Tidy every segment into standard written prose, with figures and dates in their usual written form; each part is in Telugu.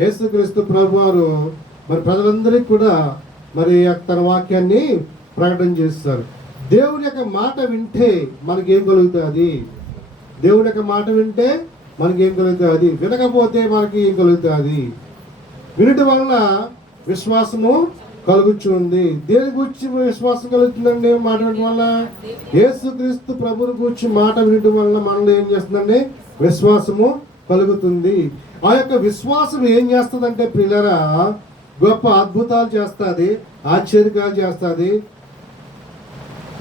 యేసుక్రీస్తు ప్రభువారు మరి ప్రజలందరికీ కూడా మరి తన వాక్యాన్ని ప్రకటన చేస్తారు. దేవుని యొక్క మాట వింటే మనకేం కలుగుతుంది? దేవుని యొక్క మాట వింటే మనకేం కలుగుతుంది? వినకపోతే మనకి ఏం కలుగుతుంది? వినటం వలన విశ్వాసము కలుగుతుంది. దేని గురించి విశ్వాసం కలుగుతుందండి? మాట వినటం వల్ల యేసుక్రీస్తు ప్రభుని గురించి మాట వినటం వలన మనలో ఏం చేస్తుందండి? విశ్వాసము కలుగుతుంది. ఆ యొక్క విశ్వాసం ఏం చేస్తుందంటే ప్రియులారా, గొప్ప అద్భుతాలు చేస్తుంది, ఆశ్చర్యకాలు చేస్తుంది,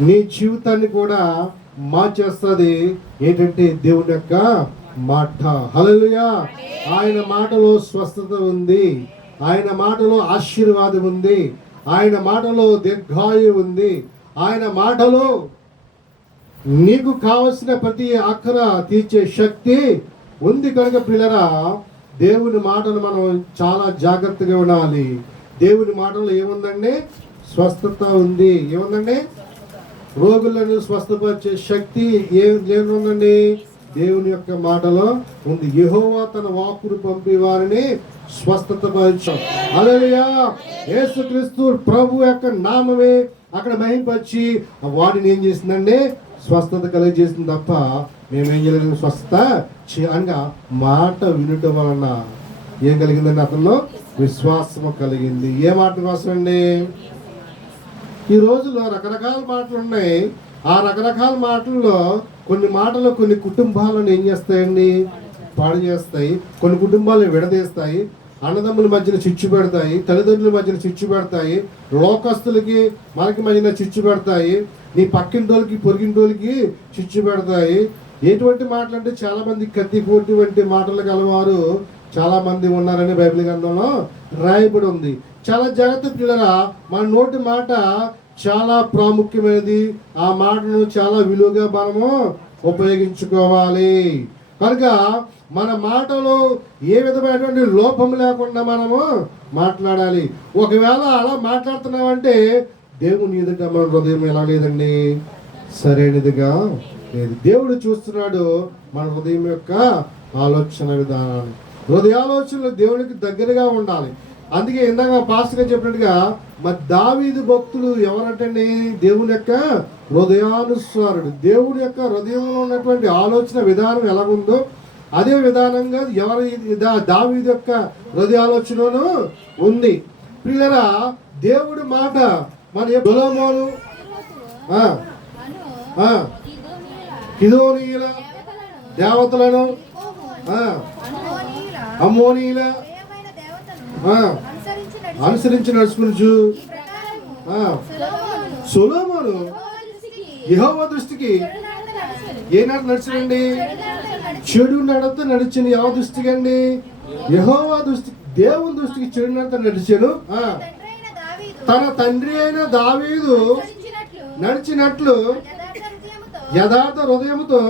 నీ జీవితాన్ని కూడా మార్చేస్తుంది. ఏంటంటే దేవుని యొక్క మాట. హల్లెలూయా. ఆయన మాటలో స్వస్థత ఉంది, ఆయన మాటలో ఆశీర్వాదం ఉంది, ఆయన మాటలో దీర్ఘాయు ఉంది, ఆయన మాటలో నీకు కావలసిన ప్రతి అక్కర తీర్చే శక్తి ఉంది. కనుక పిల్లరా, దేవుని మాటను మనం చాలా జాగ్రత్తగా వినాలి. దేవుని మాటలో ఏముందండి? స్వస్థత ఉంది. ఏముందండి? రోగులను స్వస్థపరిచే శక్తి ఏముందండి? దేవుని యొక్క మాటలో ఉంది. యెహోవా తన వాక్కును పంపి వారిని స్వస్థత పరిచాం. హల్లెలూయా. యేసుక్రీస్తు ప్రభు యొక్క నామమే అక్కడ మహింపరిచి వాడిని ఏం చేసిందండి? స్వస్థత కలిగజేసింది తప్ప మేమేం చేయలేదు. స్వస్థత అనగా మాట వినటం వలన ఏం కలిగిందండి? అతనిలో విశ్వాసము కలిగింది. ఏ మాట కోసం అండి? ఈ రోజుల్లో రకరకాల మాటలు ఉన్నాయి. ఆ రకరకాల మాటల్లో కొన్ని మాటలు కొన్ని కుటుంబాలను ఏం చేస్తాయండి? పాడు చేస్తాయి. కొన్ని కుటుంబాలను విడదీస్తాయి, అన్నదమ్ముల మధ్యన చిచ్చు పెడతాయి, తల్లిదండ్రుల మధ్యన చిచ్చు పెడతాయి, లోకస్తులకి మనకి మధ్యన చిచ్చు పెడతాయి, నీ పక్కింటోళ్ళకి పొరిగింటోళ్ళకి చిచ్చు పెడతాయి. ఎటువంటి మాటలు అంటే చాలా మంది కత్తి కోటి వంటి మాటలు గలవారు చాలా మంది ఉన్నారని బైబిల్ గ్రంథంలో రాయబడి ఉంది. చాలా జాగ్రత్త పిల్లరా, మన నోటి మాట చాలా ప్రాముఖ్యమైనది. ఆ మాటను చాలా విలువగా మనము ఉపయోగించుకోవాలి. కనుక మన మాటలో ఏ విధమైనటువంటి లోపం లేకుండా మనము మాట్లాడాలి. ఒకవేళ అలా మాట్లాడుతున్నామంటే దేవుని ఎదుట మన హృదయం ఎలా లేదండి? సరైనదిగా లేదు. దేవుడు చూస్తున్నాడు మన హృదయం యొక్క ఆలోచన విధానాన్ని. హృదయాలోచనలు దేవునికి దగ్గరగా ఉండాలి. అందుకే ఇందాక పాస్టర్ గారు చెప్పినట్టుగా మరి దావీదు భక్తులు ఎవరంటే దేవుని యొక్క హృదయానుసారుడు. దేవుని యొక్క హృదయంలో ఉన్నటువంటి ఆలోచన విధానం ఎలాగుందో అదే విధానంగా దావీదు యొక్క హృదయాలోచనను ఉంది. ప్రియులరా, దేవుడి మాట మన సొలొమోను, గిదోనీయుల దేవతలను, అమ్మోనీయుల అనుసరించి నడుచుకుంటూ సొలొమోను యెహోవా దృష్టికి ఏ నడత నడిచాడండి? చెడు నడత నడిచిన ఎవరి దృష్టికి అండి? యెహోవా దృష్టి, దేవుని దృష్టికి చెడు నడత నడిచాను. తన తండ్రి అయిన దావీదు నడిచినట్లు యథార్థ హృదయముతో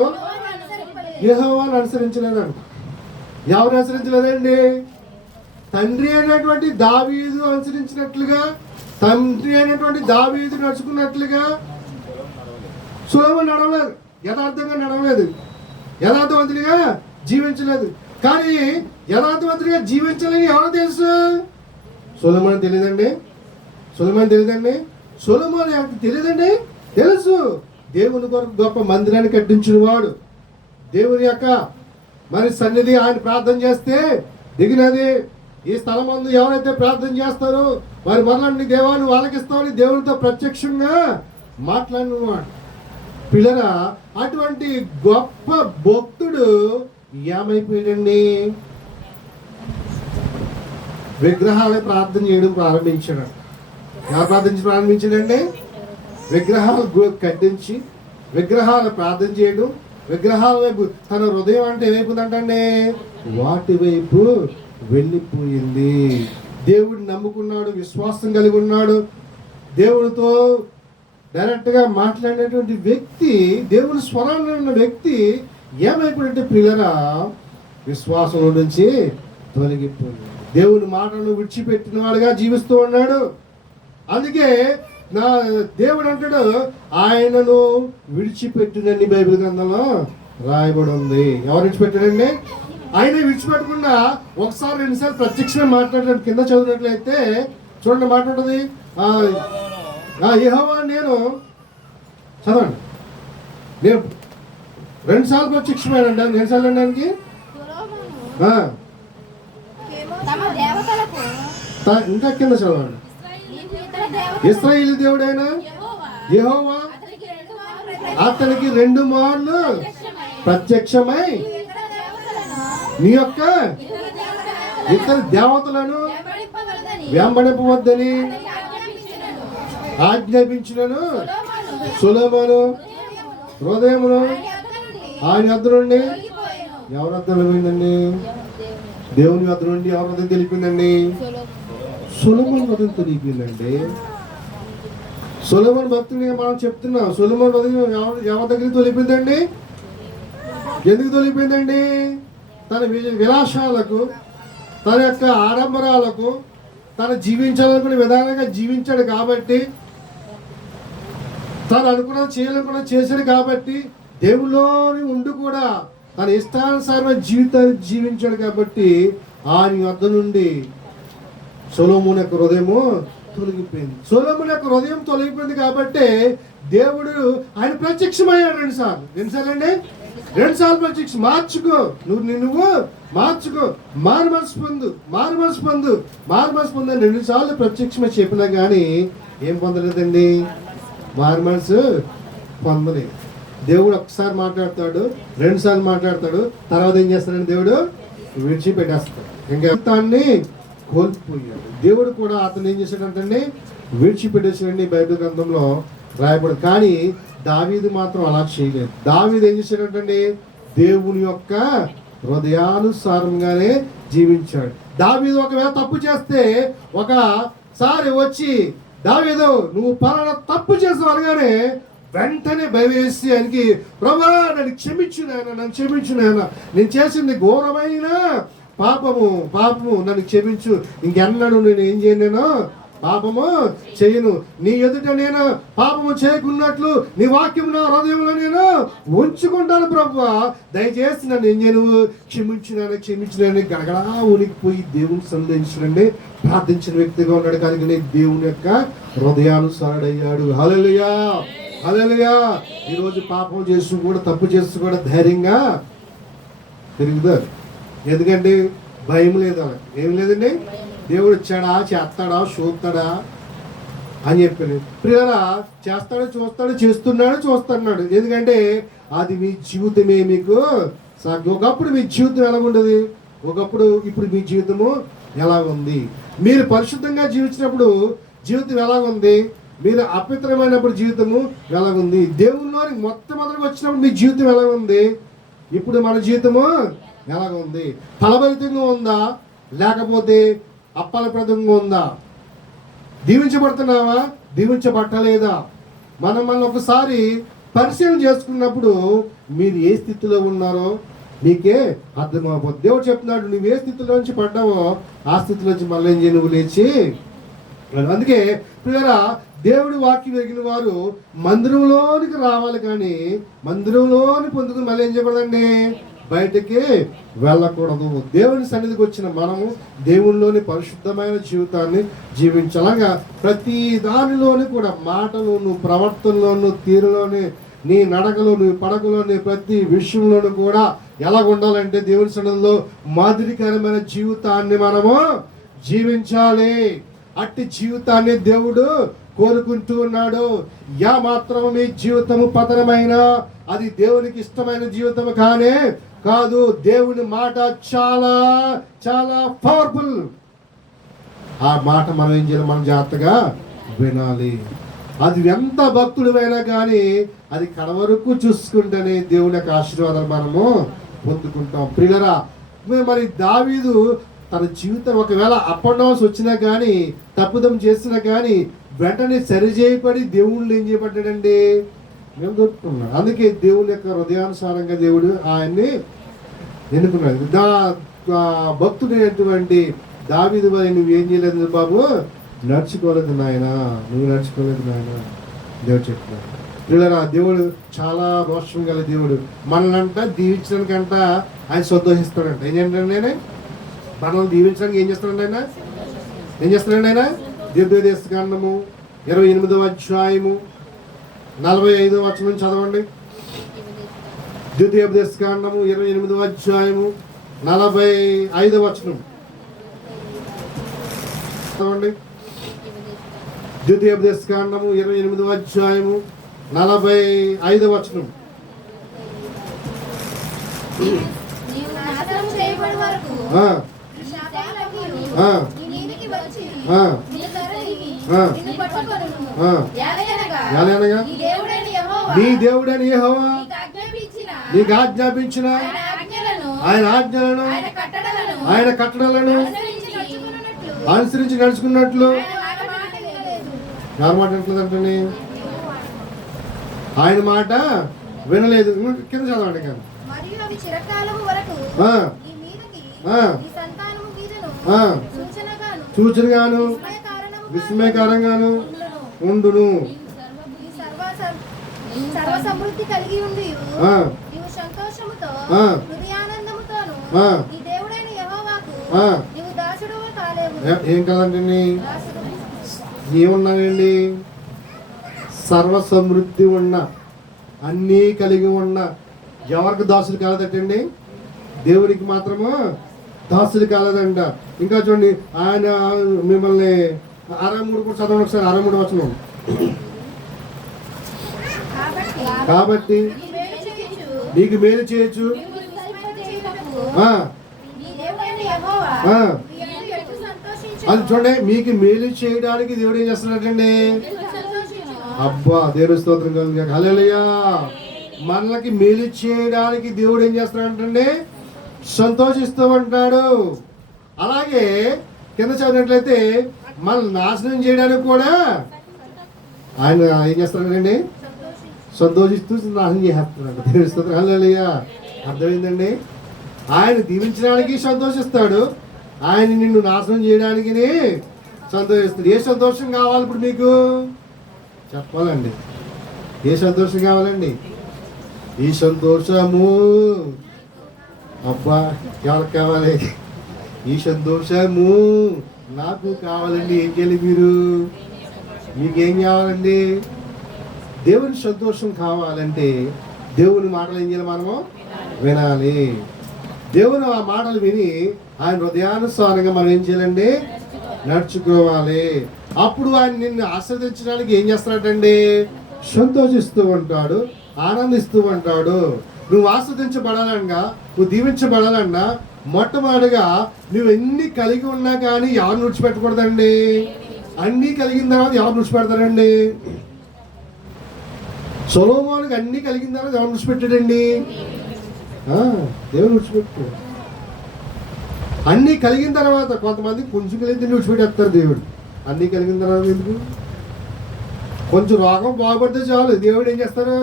యెహోవాను అనుసరించలేదంట. ఎవరు అనుసరించలేదండి? తండ్రి అయినటువంటి దావీదు అనుసరించినట్లుగా, తండ్రి అయినటువంటి దావీదు నడుచుకున్నట్లుగా సొలొమోను నడవలేదు. యథార్థంగా నడవలేదు, యథార్థవంతుడిగా జీవించలేదు. కానీ యథార్థవంతుడిగా జీవించాలని ఎవరు తెలుసు? సొలొమోను తెలియదండి. సొలొమోను తెలియదండి. సొలొమోను తెలియదండి. తెలుసు. దేవుని కొరకు గొప్ప మందిరాన్ని కట్టించిన వాడు. దేవుని యొక్క మరి సన్నిధి ఆయన ప్రార్థన చేస్తే దిగినది. ఈ స్థలం ముందు ఎవరైతే ప్రార్థన చేస్తారో వారి మరలండి దేవాన్ని వాళ్ళకిస్తామని దేవునితో ప్రత్యక్షంగా మాట్లాడినవాడు. పిల్లరా, అటువంటి గొప్ప భక్తుడు ఏమైపోయాడండి? విగ్రహాలే ప్రార్థన చేయడం ప్రారంభించాడు. ఎవరు ప్రారంభించాడండి? విగ్రహాలు కట్టించి విగ్రహాలు ప్రార్థన చేయడం, విగ్రహాల వైపు తన హృదయం అంటే ఏమైపోయిందంటే వాటి వైపు వెళ్ళిపోయింది. దేవుడిని నమ్ముకున్నాడు, విశ్వాసం కలిగి ఉన్నాడు, దేవుడితో డైరెక్ట్గా మాట్లాడినటువంటి వ్యక్తి, దేవుని స్వరాన్ని ఉన్న వ్యక్తి ఏమైపోయిందంటే ప్రియులరా, విశ్వాసం నుంచి తొలగిపోయింది. దేవుని మాటను విడిచిపెట్టిన వాడుగా జీవిస్తూ ఉన్నాడు. అందుకే నా దేవుడు అంటాడు, ఆయనను విడిచిపెట్టునని బైబిల్ గ్రంథంలో రాయబడి ఉంది. ఎవరు విడిచిపెట్టాడండి? ఆయన విడిచిపెట్టకుండా ఒకసారి రెండుసార్లు ప్రత్యక్షంగా మాట్లాడడానికి కింద చదివినట్లయితే చూడండి మాట ఉంటుంది. యెహోవా నేను చదవండి, నేను 2 సార్లు ప్రత్యక్షమైనండి. 2 సార్లు అనడానికి ఇంకా కింద చదవండి. ఇశ్రాయేలు దేవుడైన యెహోవా అతనికి 2 మార్లు ప్రత్యక్షమై నీ యొక్క ఇతర దేవతలను వెంబడింపవద్దని ఆజ్ఞాపించినను సొలొమోను హృదయమును ఆయన వద్ద నుండి ఎవరి వద్ద వెళ్ళిపోయిందండి? దేవుని వద్ద నుండి ఎవరి వద్ద తెలిపిందండి? సొలొమోను వద్ద తెలిపిందండి. సొలొమోను భక్తుని మనం చెప్తున్నాం. సొలొమోను వద్ద ఎవరి దగ్గరికి తొలిపిందండి? ఎందుకు తొలిపోయిందండి? తన విలాసాలకు, తన యొక్క ఆడంబరాలకు, తను జీవించాలనుకునే విధానంగా జీవించాడు కాబట్టి, తను అనుకున్నది చేయాలనుకున్నది చేశాడు కాబట్టి, దేవుల్లోని ఉండి కూడా తన ఇష్టానుసారమైన జీవితాన్ని జీవించాడు కాబట్టి ఆయన వద్ద నుండి సొలొమోను యొక్క హృదయము తొలగిపోయింది. సొలొమోను యొక్క హృదయం తొలగిపోయింది కాబట్టి దేవుడు ఆయన ప్రత్యక్షమయ్యాడు 2 సార్లు. 2 సార్లు అండి, 2 సార్లు ప్రత్యక్షం. మార్చుకో, నువ్వు మార్చుకో, మారు మనసు పొందు, మారు మనసు పొందు, మారు మనసు పొందని 2 సార్లు ప్రత్యక్షమై చెప్పినా కానీ ఏం పొందలేదండి? మారు మనసు పొందలేదు. దేవుడు ఒకసారి మాట్లాడతాడు, 2 సార్లు మాట్లాడతాడు, తర్వాత ఏం చేస్తాడండి? దేవుడు విడిచిపెట్టేస్తాడు. ఇంకా జీవితాన్ని కోల్పోయాడు. దేవుడు కూడా అతను ఏం చేశాడంటే విడిచిపెట్టేసాడండి. బైబిల్ గ్రంథంలో రాయబడి. కానీ దావీదు మాత్రం అలా చేయలేదు. దావీదు ఏం చేశాడంటే దేవుని యొక్క హృదయానుసారంగానే జీవించాడు. దావీదు ఒకవేళ తప్పు చేస్తే ఒకసారి వచ్చి దావీదు నువ్వు పలానా తప్పు చేసావు అనగానే వెంటనే భయవేసి ఆయనకి, ప్రభా నన్ను క్షమించు నాయన, నన్ను క్షమించు నాయన, నేను చేసింది ఘోరమైన పాపము, నన్ను క్షమించు, ఇంకెన్నడూ నేను ఏం చేయను, నేను పాపము చేయను, నీ ఎదుట నేను పాపము చేయకున్నట్లు నీ వాక్యం నా హృదయంలో నేను ఉంచుకుంటాను ప్రభువా, దయచేసి నన్ను ఏం చేయను, క్షమించినాను గడగడా ఉనికిపోయి దేవుని సంధించండి ప్రార్థించిన వ్యక్తిగా ఉన్నాడు. కానీ దేవుని యొక్క హృదయానుసారుడయ్యాడు. హల్లెలూయా, హల్లెలూయా. ఈరోజు పాపం చేస్తూ కూడా, తప్పు చేస్తూ కూడా ధైర్యంగా తిరుగుతారు. ఎందుకంటే భయం లేదు, అలా ఏం లేదండి. దేవుడు ఇచ్చాడా, చేస్తాడా, చూస్తాడా అని చెప్పాను. ప్రియరా, చేస్తాడు, చూస్తాడు, చూస్తున్నాడు. ఎందుకంటే అది మీ జీవితమే. మీకు ఒకప్పుడు మీ జీవితం ఎలా ఉండదు, ఇప్పుడు మీ జీవితము ఎలా ఉంది? మీరు పరిశుద్ధంగా జీవించినప్పుడు జీవితం ఎలా ఉంది? మీరు అపవిత్రమైనప్పుడు జీవితము ఎలా ఉంది? దేవుళ్ళలోని మొట్టమొదటిగా వచ్చినప్పుడు మీ జీవితం ఎలా ఉంది? ఇప్పుడు మన జీవితము ఎలాగ ఉంది? ఫలభరితంగా ఉందా, లేకపోతే అప్పలప్రదంగా ఉందా? దీవించబడుతున్నావా, దీవించబట్టలేదా? మనం ఒకసారి పరిశీలన చేసుకున్నప్పుడు మీరు ఏ స్థితిలో ఉన్నారో నీకే అర్థమైపోతుంది. దేవుడు చెప్తున్నాడు, నువ్వు ఏ స్థితిలో నుంచి పడ్డావో ఆ స్థితిలో నుంచి మళ్ళీ ఏం చేయి, నువ్వు లేచి. అందుకే ప్రియరా, దేవుడి వాక్యం ఎరిగిన వారు మందిరంలోనికి రావాలి, కానీ మందిరంలోని పొందుకుని మళ్ళీ ఏం చేయకూడదండి, బయటకి వెళ్ళకూడదు. దేవుని సన్నిధికి వచ్చిన మనము దేవునిలోని పరిశుద్ధమైన జీవితాన్ని జీవించాలగా ప్రతి దానిలోని కూడా, మాటలోను, ప్రవర్తనలోను, తీరులోని, నీ నడకలోని, పడకలోని, ప్రతి విషయంలోనూ కూడా ఎలా ఉండాలంటే దేవుని సన్నిధిలో మాదిరికరమైన జీవితాన్ని మనము జీవించాలి. అట్టి జీవితాన్ని దేవుడు కోరుకుంటూ ఉన్నాడు. యా మాత్రం మీ జీవితము పతనమైన అది దేవునికి ఇష్టమైన జీవితము కాదు. దేవుని మాట చాలా చాలా పవర్ఫుల్. ఆ మాట మనం ఏం చేయాలి, మనం జాగ్రత్తగా వినాలి. అది ఎంత భక్తుడివైనా కానీ అది కడవరకు చూసుకుంటేనే దేవుని యొక్క ఆశీర్వాదాలు మనము పొందుకుంటాం. ప్రియులరా, మరి దావీదు తన జీవితం ఒకవేళ అప్ అండ్ డౌన్స్ వచ్చినా కానీ, తప్పుదం చేసినా కానీ వెంటనే సరిచేయబడి దేవుళ్ళు ఏం చేయబడ్డాడండి, నిలదొక్కున్నాడు. అందుకే దేవుని యొక్క హృదయానుసారంగా దేవుడు ఆయన్ని ఎన్నుకున్నాడు. భక్తుడైనటువంటి దావీదు మరి నువ్వేం చేయలేదు బాబు, నడుచుకోలేదు నాయన, నువ్వు నడుచుకోలేదు నాయన దేవుడు చెప్తున్నాడు. పిల్లరా, దేవుడు చాలా రోషం గల దేవుడు. మనల్నంట దీవించడానికంట ఆయన సంతోషిస్తాడంట. ఏం చేయండి ఆయన? మనల్ని దీవించడానికి ఏం చేస్తాడండి ఆయన? ఏం చేస్తాడండి ఆయన? ద్వితీయోపదేశకాండము 28వ అధ్యాయము 45వ వచనం చదవండి. ద్వితీయోపదేశకాండము 28వ అధ్యాయము 45వ వచనం చదవండి. ద్వితీయోపదేశకాండము 28వ అధ్యాయము 45వ వచనం. నీవు నాశనం చేయబడు వరకు ఆ, ఈ శాపాలన్నీ ఆ, నీ మీదికి వచ్చి ఆ, నిన్ను తరిమి ఆ, నిన్ను పట్టుకొనును. ఆ. ఎలయనగా ఎలయనగా నీ దేవుడైన యెహోవా నీ దేవుడైన యెహోవా నీకు ఆజ్ఞాపించిన నీకు ఆజ్ఞాపించిన ఆయన ఆజ్ఞలను ఆయన ఆజ్ఞలను ఆయన కట్టడలను అనుసరించి నడుచుకున్నట్లు ఆయన మాట వినలేదు. ఎవరి మాట వింటలేదంటే ఆయన మాట వినలేదు. కింద చదవండి కానీ. మరియు అవి చిరకాలము వరకు ఆ, నీ మీదకి ఆ, నీ సంతానము మీదను ఆ, సూచనగాను విస్మయకరంగాను ఉండును. సర్వ సమృద్ధి కలిగి ఉండి ఆ, నీవు సంతోషముతో ఆ, హృదయానందముతోను ఆ, నీ దేవుడైన యెహోవాకు ఆ. నీవు దాసుడు కాలేవు. ఏం కదండి? దాసుడు. ఏమున్నానండి? సర్వ సమృద్ధి ఉన్న, అన్నీ కలిగి ఉన్న ఎవరికి దాసులు కాలేదటండి? దేవుడికి మాత్రము దాసులు కాలేదంట. ఇంకా చూడండి, ఆయన మిమ్మల్ని 63 కూడా చదవండి ఒకసారి. 63 వచనం. కాబట్టి నీ మేలు చేయుచు, నీకు మేలు చేయొచ్చు. నిన్ను విస్మయింపజేయుటకు ఆ, నీ దేవుడైన యెహోవా ఆ. నీ యందు ఎట్లు సంతోషించును. అది చూడండి, మీకు మేలు చేయడానికి దేవుడు ఏం చేస్తున్నాడండి? ఎట్లు సంతోషించును. అబ్బా, దేవుని స్తోత్రం కలుగుగాక. హల్లెలూయా. మనకి మేలు చేయడానికి దేవుడు ఏం చేస్తున్నాడంటే సంతోషిస్తూ ఉంటాడు. అలాగే కింద చదివినట్లయితే మన నాశనం చేయడానికి కూడా ఆయన ఏం చేస్తున్నాడండి? సంతోషిస్తూ నాశనం చేస్తున్నాడు. దేవుని స్తోత్రం. హల్లెలూయా. అర్థమైందండి? ఆయన దీవించడానికి సంతోషిస్తాడు, ఆయన నిన్ను నాశనం చేయడానికి సంతోషిస్తాడు. ఏ సంతోషం కావాలి ఇప్పుడు మీకు? చెప్పాలండి. ఏ సంతోషం కావాలండి? ఈ సంతోషము. అబ్బా, ఎవరికి కావాలి? ఈ సంతోషము నాకు కావాలండి. ఏం చేయాలి మీరు? మీకేం కావాలండి? దేవుని సంతోషం కావాలంటే దేవుని మాటలు ఏం చేయాలి? మనము వినాలి. దేవుని ఆ మాటలు విని ఆయన హృదయానుసారంగా మనం ఏం చేయాలండి? నడుచుకోవాలి. అప్పుడు ఆయన నిన్ను ఆస్వాదించడానికి ఏం చేస్తాడండి? సంతోషిస్తూ ఉంటాడు, ఆనందిస్తూ ఉంటాడు. నువ్వు ఆస్వాదించబడాలన్నా, నువ్వు దీవించబడాలన్నా మొట్టమొదటిగా నువ్వు ఎన్ని కలిగి ఉన్నా కానీ ఎవరు విడిచిపెట్టకూడదండి. అన్నీ కలిగిన తర్వాత ఎవరు విడిచిపెడతారండి? సొలొమోనుకి అన్నీ కలిగిన తర్వాత ఎవరు విడిచిపెట్టాడండి? దేవుడు విడిచిపెట్టాడు. అన్నీ కలిగిన తర్వాత కొంతమంది కొంచెం కలిగిన విడిచిపెట్టేస్తారు దేవుడు. అన్నీ కలిగిన తర్వాత ఎందుకు? కొంచెం రోగం బాగుపడితే చాలు, దేవుడు ఏం చేస్తారు?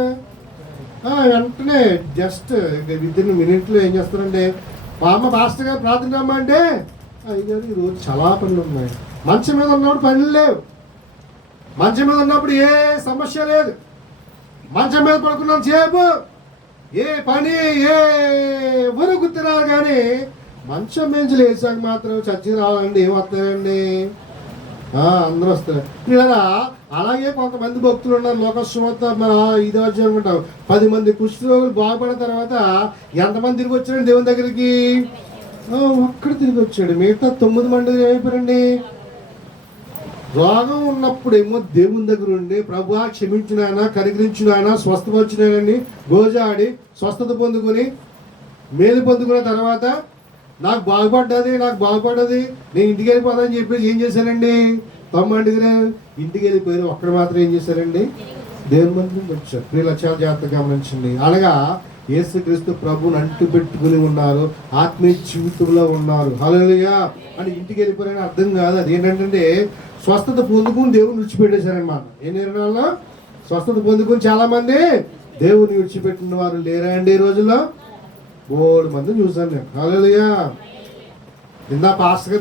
వెంటనే జస్ట్ వితిన్ మినిట్లో ఏం చేస్తారంటే, అమ్మ పాస్టర్ గారు ప్రార్థన రమ్మ అంటే, అయ్యారు ఈరోజు చాలా పనులు ఉన్నాయి. మంచం మీద ఉన్నప్పుడు పనులు లేవు. మంచం మీద ఉన్నప్పుడు ఏ సమస్య లేదు. మంచం మీద పడుకున్నాం సేపు ఏ పని ఏ ఎవరు గుర్తురారు. కానీ మంచం నుంచి లేచాక మాత్రం చచ్చి రావాలండి. ఏం వస్తారండి? అందరూ వస్తారు. ఇలా అలాగే కొంతమంది భక్తులు ఉన్నారు. లోకస్వార్త మన 5వ అధ్యాయం అనుకుంటాం. 10 మంది కుష్ఠరోగులు బాగుపడిన తర్వాత ఎంతమంది తిరిగి వచ్చారండి దేవుని దగ్గరికి? ఒక్కడు తిరిగి వచ్చాడు. మిగతా 9 మంది ఏమైపోయారండి? రోగం ఉన్నప్పుడేమో దేవుని దగ్గర ఉండి ప్రభువా క్షమించినాయన, కనికరించినాయన, స్వస్థపరిచినాయనని గోజాడి స్వస్థత పొందుకొని మేలు పొందుకున్న తర్వాత నాకు బాగుపడ్డది నేను ఇంటికి వెళ్ళిపోతానని చెప్పేసి ఏం చేశారండి? తమ్మండిగిన ఇంటికి వెళ్ళిపోయారు. ఒక్కడ మాత్రం ఏం చేశారండి? దేవుని మందిరం వచ్చారు. ప్రియుల చాలా జాగ్రత్తగా గమనించండి. అనగా యేసుక్రీస్తు ప్రభువుని అంటు పెట్టుకుని ఉన్నారు, ఆత్మీయ జీవితంలో ఉన్నారు. హల్లెలూయా అని ఇంటికి వెళ్ళిపోయారని అర్థం కాదు. అది ఏంటంటే స్వస్థత పొందుకుని దేవుని విడిచిపెట్టేశారనమాట. ఏ నిర్ణయాల్లో స్వస్థత పొందుకుని చాలా మంది దేవుని విడిచిపెట్టిన వారు లేరా అండి ఈ రోజుల్లో? 3 మందిని చూశాను నేను. హల్లెలూయా. ఇందా పాస్టర్